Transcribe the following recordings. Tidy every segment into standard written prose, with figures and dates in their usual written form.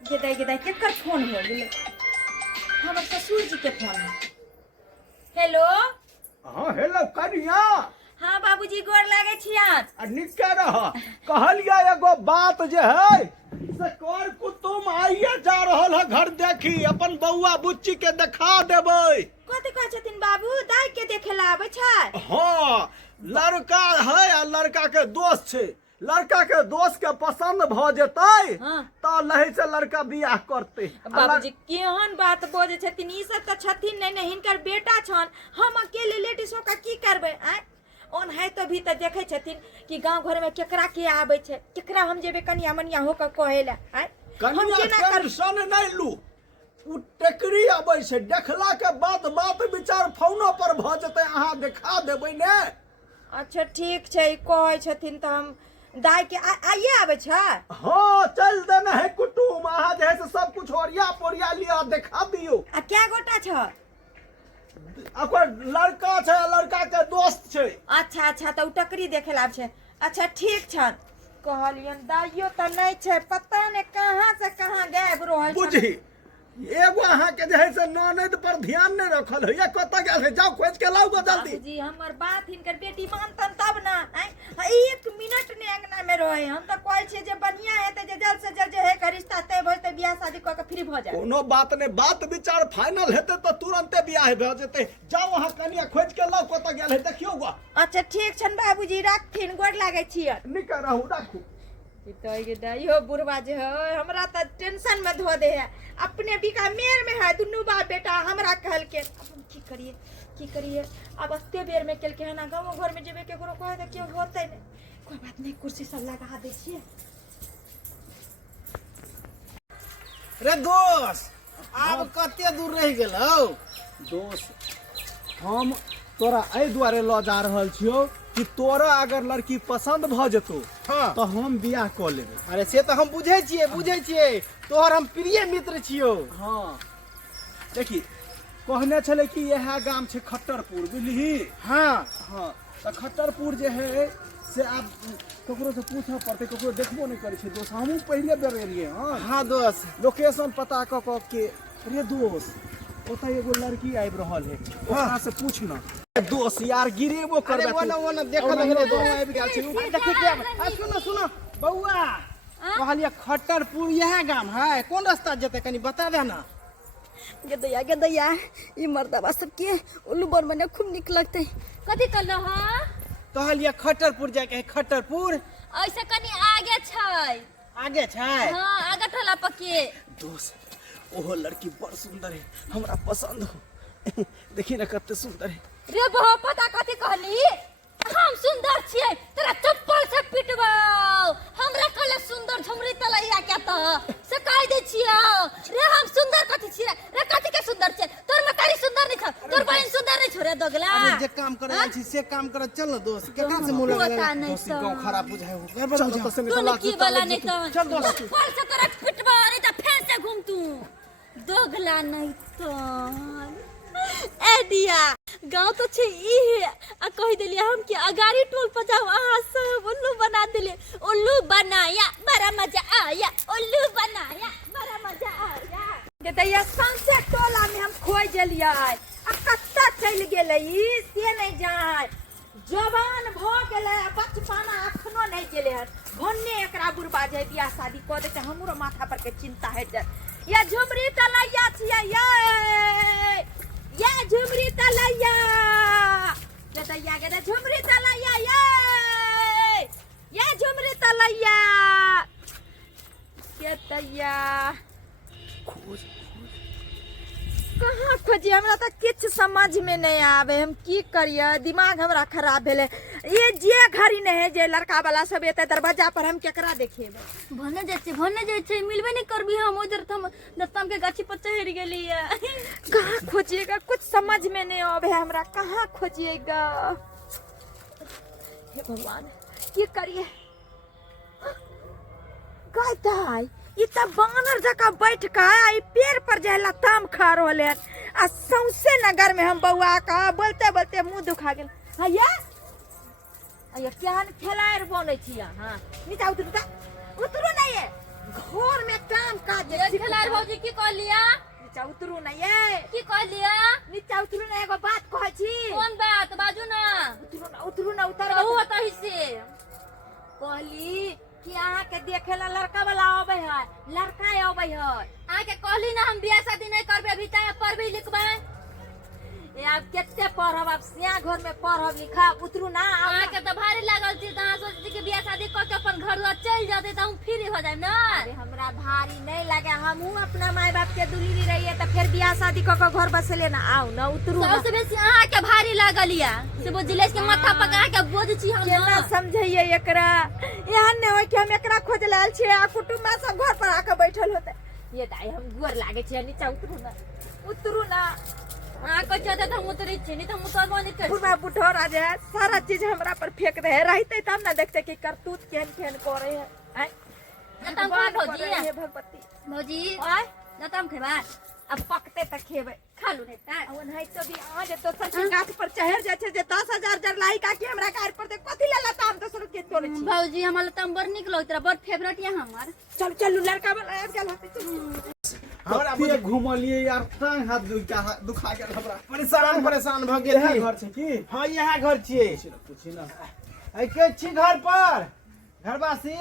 गेदाई केकर फोन हो गेले? हमर ससुर जी के फोन है। हेलो। हाँ हेलो कनिया। हाँ बाबूजी गोर लागे छियान। निके रह। कहलिया एगो बात जे है से कर कुटुम आइए जा रहल है घर देखी अपन बउआ बुच्ची के देखा देबै। कथि कहै छथिन बाबू? दाई के देखे ला आबै छै? हाँ लड़का है आ लड़का के दोस्त छै। लड़का के दोस्त के पसंद भ जेतै तो लही से लड़का बियाह करते। बाबूजी केहन बात बोझे छथिन? ई सब त छथिन नहीं हिनकर बेटा छन। हम अकेले लेडीज का की करबै? आय ओन है तो भी त देखे छथिन कि गांव घर में केकरा के आबै छै, केकरा हम जेबे कनिया मनिया होकर कहेला। आय हम केना कर टेंशन नहीं लू। उ टेकरी आबै छै, देखला के बाद बात विचार फोनो पर भ जेतै, अहाँ देखा देबै ने। अच्छा ठीक छै, कहै छथिन त हम दाई के आइए आबै छै। हाँ चल देना है कुटुम, अहाँ जे है से सब कुछ ओरिया पोरिया लिया देखा दियो। आ क्या गोटा छ? ओकर लड़का छै, लड़का के दोस्त छै। अच्छा अच्छा तो टकरी देखे ला छै। अच्छा ठीक छन। कहलियन दाइयो त नहीं छै, पता ने कहां से कहां गायब रहै छै। बुझी एगो अहाँ के जे है से ननद पर ध्यान नहीं रखल है, कत गेल है? जाओ खोज के लाओ जल्दी। जी हमर बात हिनकर बेटी मानतन तब ना। एक मिनट ने अंगना में रहे। हम त कहै छी जे बढ़िया हेते जे जल्द से जल्द जे है के रिश्ता तय भजते, बियाह शादी क के फ्री भ जाए। कोनो बात नहीं, बात विचार फाइनल हेते तो तुरंते बियाह भ जेते। जाओ अहाँ कनिया खोज के लाओ कत गेल है देखियो गो। अच्छा ठीक छन बाबूजी, राखथिन, गोर लागे छियै। निक रहू राखू। यो बुढ़वा जे है हमरा त टेंशन में धो दे है। अपने बिका मेर में है दुनू बाप बेटा। हमरा कहल के अब हम की करिए? अब अस्ते बेर में केल के है ना, गांव घर में जेबे केकरो कहे त क्यों होतै ने। कोई बात नहीं, कुर्सी सब लगा दे छिए। रे दोस्त आब कते दूर रह गेलौ? दोस्त हम तोरा एहि दुआरे ल जा रहल छियो कि तोरा अगर लड़की पसंद भ जेतो हाँ तो हम बियाह क लेबै। अरे से तो हम बुझे छियै तोहर हम प्रिय मित्र छियो। हाँ देखी कहने छले कि यह गाम छै खट्टरपुर, बुझली? हाँ हाँ तो खट्टरपुर जे है से आब ककरो से पूछऽ पड़ते, ककरो देखबो नहीं करे छै दोस्त। हमहू पहले बेर एलिए। हाँ हाँ दोस्त लोकेशन पता क के रे दोस्त ओतय एगो लड़की आबि रहल है, ओकरा से पूछ ना। दोस्त यार गिरेबो कर। अरे वो ना देख लगे दोनों आबि गेल छै। ऊपर देखे के आ सुनो बउआ कहलिए खट्टरपुर यह गाम है, कोन रास्ता जेते कनी बता दे ना। गेदैया ई मर्दबा सबके उल्लू बर में खूब निक लगते। कथी कहलो? हाँ कहलिए खट्टरपुर जाके है। खट्टरपुर ऐसे कनी आगे छै। आगे छै? हाँ आगे ठला पके। दोस्त ओहो लड़की बड़ सुंदर है, हमरा पसंद हो। देखी ना कते सुंदर है। रे बहो पता कथी कहली? हम सुंदर छियै, तेरा चप्पल से पिटबाओ। हमरा कहले सुंदर झुमरी तलैया के त से कह दे छियै। रे हम सुंदर कथी छियै? रे कथी के सुंदर छियै? तोर मतारी सुंदर नहीं छ, तोर बहन सुंदर नहीं छ रे दोगला। अरे जे काम करे छी से काम करे चल ना दोस्त। केकरा से मुंह लगा पता नहीं दोस्त तो। गांव खराब बुझाए हो। तू की वाला नहीं तो चल दोस्त चप्पल से तोरा पिटबाओ नहीं त फेर से घूम तू दोगला नहीं तो। ए दिया गांव तो छे ई है आ कह देलिए हम कि अगारी टोल पर जाओ, अहाँ सब उल्लू बना देले। उल्लू बनाया बड़ा मजा आया, उल्लू बनाया बड़ा मजा आया। गेदैया संसे टोला में हम खोज गेलिए। आ कत्ता चल गेलै ई से नहीं जाय। जवान भ गेलै, बचपना अखनो नहीं गेलै है। भन्ने एकरा बुढ़बा जे बियाह शादी क दे त हमरो माथा पर के चिंता हट जाय। या झुमरी तलैया छियै ये झुमरी तलैया। गेदैया गेदै झुमरी तलैया ये झुमरी तलैया। गेदैया कहाँ खोजिए? हमरा त किछ समझ में नहीं आवे। हम की करिए? दिमाग हमरा खराब भेले। ये जे घड़ी नहीं है जे लड़का वाला सब एते दरवाजा पर हम केकरा देखेबे? भन्ने जाय छै मिलबे नहीं करबी। हम उधर हम दत्तम के गाछी पर चढ़ गेली है। कहाँ खोजिएगा? कुछ समझ में नहीं आवे हमरा। कहाँ खोजिएगा? हे भगवान की करिए? गाय ई त बानर जका बैठ के आई पेड़ पर जे लताम खा रहले। आ सौंसे नगर में हम बउआ का बोलते बोलते मुंह दुखा गेल। हैया केहन खेलाड़ बनै छियै? हाँ नीचा उतरू नहीं है। घर में काम काम काज ये खेलार भौजी की कहलिया नीचा उतरू ना ये की कहलिया नीचा उतरू ना एगो बात कहै छी कौन बात बाजू ना उतरू ना उतर कहू तही से कहली कि अहाँ के देखे ला लड़का वाला आवे है लड़का आवे है आके कहली ना हम बियाह शादी नहीं करबे अभी तक पढ़बे लिखबे ये आप कितने पढ़ब आप सिया घर में पढ़ब लिखा उतरू ना आके तो भारी लागल थी तो सोचती कि बियाह शादी करके अपन घर चल जाते तो हम फ्री हो जाए ना अरे हमरा भारी नहीं लगे हमहू अपना माई बाप के दुलीली रहिए तो फिर बियाह शादी क के घर बसले ना आओ ना उतरू ना सबसे बेसी अहाँ के भारी लागल या से वो जिलेस के माथा पका के बोझ छी हम केना ना समझिए एकरा एहन नहीं हो कि हम एकरा खोज लाल छे आ कुटुंब में सब घर पर आके बैठल होते ये दाई हम गोर लागे छे नीचा उतरू ना हाँ कुछ ज्यादा तो हम उतरी छी नहीं तो हम उतरबो नहीं कर बुढ़ा बुढ़ा राजा है सारा चीज हमरा पर फेंक रहे रहते तब ना देखते कि करतूत केहन केहन करे है हैं ना तम खा भौजी हे भगवती भौजी ओए ना तम खेबा अब पकते तक खेबे खा लू नहीं ता अवन है तो भी आज तो सच गाछ पर चढ़ जाय छे जे 10,000 जर लाई का कि हमरा कार पर देख कथि लेला त हम दोसर के तोरे छी भौजी हमरा तम बड़ निक लगत रहा बड़ फेवरेट या हमर चल चल लड़का वाला आब गेल होते हमरा बुझे घुमलिए यार टांग हाथ दुखा गेल हमरा परेशान भ गेल इएह छी। घर छै की हाँ यहाँ घर छियै पूछी ना ऐ के छी घर पर घरवासी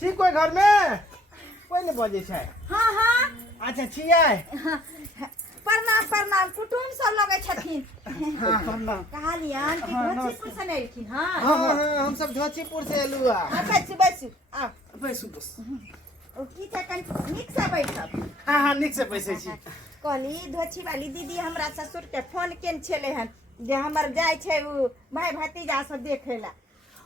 छी कोई घर में कोई नहीं बजे छै हां हां अच्छा छियै प्रणाम प्रणाम कुटुम सब लगे छथिन ना कहलियन कि धोतीपुर से नहीं एलखिन हां हाँ हाँ हम सब धोचीपुर से एलू आ बैसु आ बैसु बस ओ की छै कनि नीक से बैठब हाँ हाँ निक से पैसे छी कहली धोछी वाली दीदी हमरा ससुर के फोन केन छले हन जे हमर जाय छै उ भाई भतीजा सब देखेला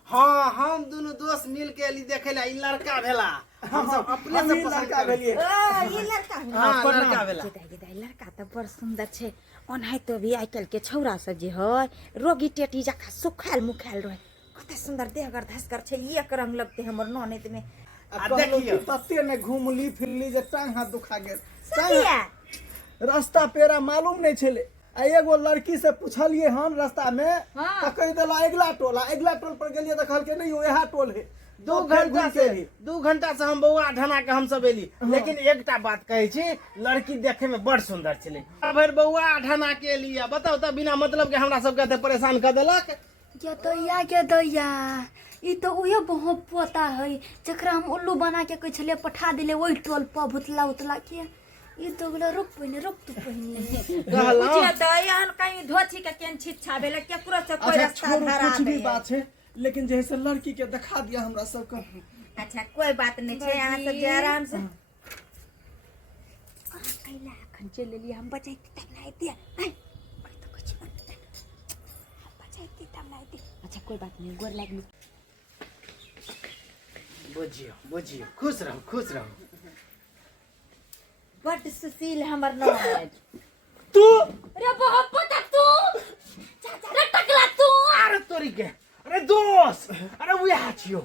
हाँ हम दोनों दोस्त मिल के एली देखे ला ई लड़का भेला हम सब अपने से पसंद लड़का कर भेलिए ओ ये लड़का है हाँ लड़का भेला लड़का तो बड़ सुंदर छै ओनाहि तो भी आइ कल के छौरा सब जे है रोगी टेटी जका सुखाल मुखाल रहे कते सुंदर देहगर धसकर छै एक रंग लगते हमर ननद में आ देखियो देखियो तते ने घुमली फिरली जे टांग हाथ दुखा गेल सहिया रास्ता पेरा मालूम नहीं छले आ एगो लड़की से पूछलिए हम रास्ता में हाँ। तो कह देला अगला टोल पर गेलिए तो कहल के नहीं यह टोल है 2 घंटा से हम बउआ ढना के हम सब एली लेकिन एकटा बात कहै छी लड़की देखे में बड़ सुंदर छले भर बउआ ढना के एली बताओ तो बिना मतलब के हमरा सब के परेशान कर देलक के दैया ई तो उहे बहुत पोता है जकरा हम उल्लू बना के कह छले पठा दिले ओई टोल पर भुतला उतला के ई तो गला रुक तू पहले कहला पूछिए तो यहाँ कहीं धोती के केन छिछा भेले केकरो से कोई अच्छा रास्ता छोड़ू धरा कुछ भी दे बात है लेकिन जैसे लड़की के दिखा दिया हमरा सबके अच्छा कोई बात नहीं छै यहाँ सब जे आराम से कैला अखन चल लिया हम बचाइती तब ना आइती आई तो कुछ मत हम बचाइती तब ना आइती अच्छा कोई बात नहीं गोर लागली बुझियो खुश रहो बड सुशील हमर ननद तू रे बहुत पोता तू रे टकला तू अरे तोरी के अरे दोस्त अरे वो यहाँ छियो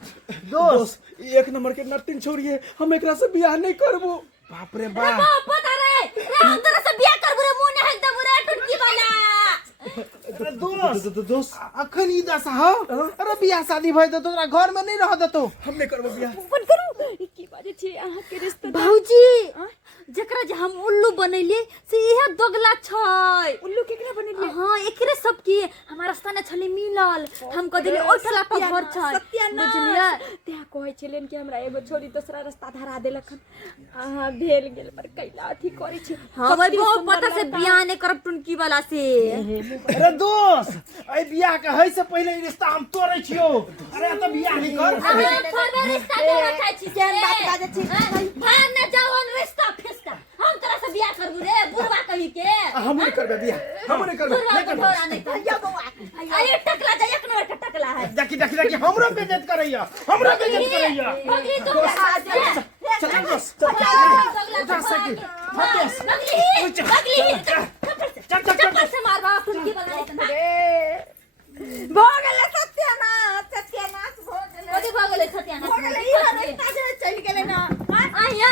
दोस्त एक नंबर के नर्तिन छोड़िए हम एकरा से बियाह नहीं करबो बाप रे रे बाप बहुत पोता रे हम तोरा से बियाह करबो रे मुंह ने एकदम रे टुटकी वाला अरे दोस्त दोस्त अखन ई दशा हो अरे बियाह शादी भई तो तोरा घर में नहीं रह देतो हम नहीं करबो बियाह फोन करू की बाजे छी अहाँ के रिश्ता भौजी जकरा जे हम उल्लू बनैली से इहे दोगला छै उल्लू केकरा बनेलिए हाँ एकरे सब की हमारा रास्ता ने छले मिलल हम कह दिले ओइ टला पर घर छै बुझलिए त्या कहै छलेन कि हमरा एगो छोरी दूसरा रास्ता धरा देलक अहाँ भेल गेल पर कैला अथी करै छी हम बहुत पता से बियाह नहीं करब टुनकी वाला से अरे दोस्त ए बियाह के है से पहले ई रिश्ता हम तोड़ै छियो अरे तो बियाह नहीं कर अरे थोड़े रिश्ता के रखै छी केहन बात बाजै छी भाग न जाओन रिश्ता फिस्ता हम तोरा से बियाह करबू रे बुढ़वा कहि के हम नहीं करबे बियाह हम नहीं करबे बुढ़वा के ढोरा नहीं कर या बउआ अरे टकला जा एक नंबर का टकला है देखी हमरो बेइज्जत करैया हमरो बेइज्जत करैया भौजी तो चल बस उठा सकी चल से मारवा टुनकी वाला भोगले सत्यानाश भोगले कथी भ गेलै सत्यानाश भोगले ई रास्ता जे चल गेले ना आया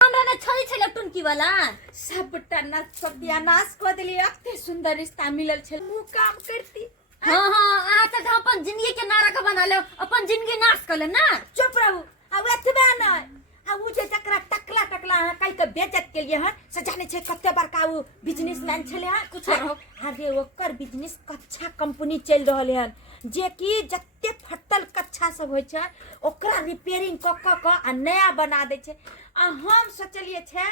हमरा ने छोरी छले टुनकी वाला सबटा ना सत्यानाश क देली एते सुंदर रिश्ता मिलल छल मु काम करती हां आ त अपन जिंदगी के नारा का बना ले अपन जिंदगी नाश कर ले ना चुप रहू अब एतबे ना आ उ जे जकरा टकला कई के बेइज्जत के लिए हन से जाने छे कते बड़का उ बिजनेसमैन छले हन कुछ अरे ओकर बिजनेस कच्चा कंपनी चल रहले हन जे कि जत्ते फटल कच्चा सब होय छै ओकरा रिपेयरिंग क आ नया बना दे छै आ हम सोचलिए छै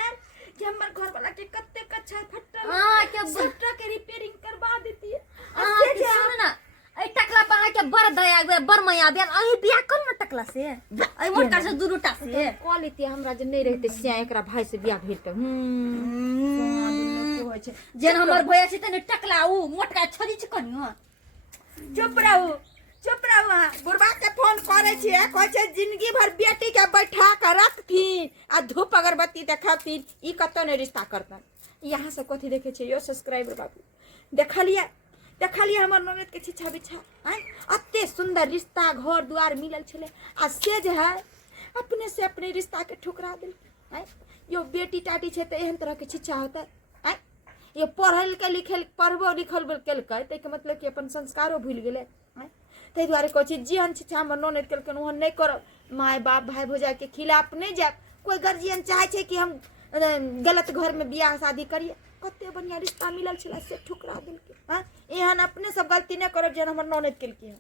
कि हमर घर वाला के कते कच्चा फटल के सबटा के रिपेयरिंग करवा देती सुन ना ए टकला पा के बड़ दया बे बड़ माया बे अही बियाह कर न टकला से ए मोटका से दुरुटा से क्वालिटी हमरा जे नहीं रहते से एकरा भाई से बियाह भेल त होय छै जेन हमर भैया छै तने टकला उ मोटका छोरी छ कनियो चुप रहू हाँ बुढ़बा के फोन करे छिए कहै छै जिंदगी भर बेटी के बैठा के रखथिन आ धूप अगरबत्ती देखाथिन ई कतो ने रिश्ता करतन यहाँ से कथी देखे छै यो सब्सक्राइबर बाबू देखलिए हमर ननद के छिछा बिछा अत्ते सुंदर रिश्ता घर द्वार मिलल छले आ से जे है अपने से अपने रिश्ता के ठुकरा दिल यो बेटी टाटी छै त एहन तरह के छिछा होता ये पढ़ल के लिखल पढ़बो लिखल केलकै तै के मतलब कि अपन संस्कारो भूल गेलै तै दुआरे कहै छै जेहन छिछा हमर ननद केलकन ओहन नहीं करब माय बाप भाई भौजाई के खिलाफ नहीं जाब कोई गार्जियन चाहे छै कि हम गलत घर में बियाह शादी करिए कते बढ़िया रिश्ता मिलल छला से ठुकरा देलकै एहन अपने सब गलती नहीं करब जेहन हमर ननद केलकै।